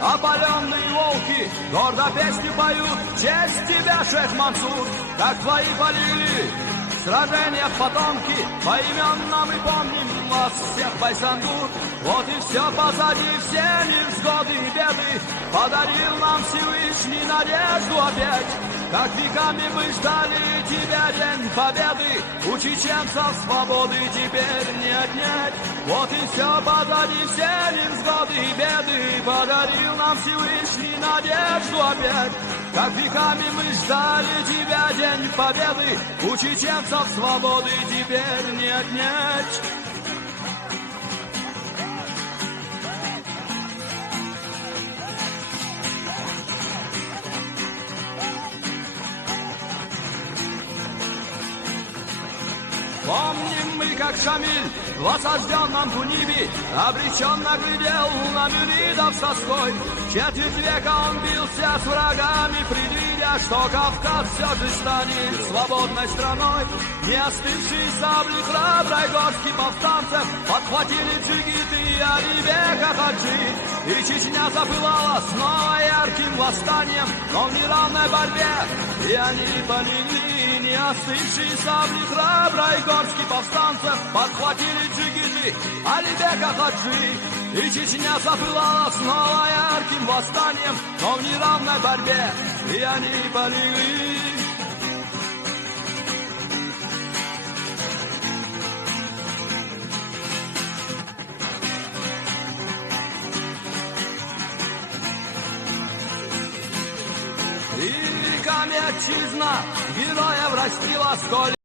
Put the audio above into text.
опаленные волки гордо песни поют. В честь тебя, шейх Мансур, как твои полили сражения потомки, поименно мы помним вас всех, Байсангур. Вот и все позади, все невзгоды и беды, подарил нам Всевышний надежду опять. Как веками мы ждали тебя, день победы, у чеченцев свободы теперь не отнять. Вот и все позади, все невзгоды и беды, подарил нам Всевышний надежду опять. Как веками мы ждали тебя, день победы, у чеченцев свободы теперь не отнять. Помним мы, как Шамиль в осажденном Кунибе обреченно глядел на мюридов с тоской. Четверть века он бился с врагами, предвидя, что Кавказ все же станет свободной страной. Не остывшие сабли храброй горстки повстанцев подхватили джигиты и Алибека Хаджи. И Чечня запылала снова ярким восстанием, но в неравной борьбе и они полегли. Не остывшие сабли храброй горстки повстанцев подхватили джигиты Алибека Хаджи. И Чечня запылала снова ярким восстанием, но в неравной борьбе и они полегли. И веками отчизна героев растила сколь.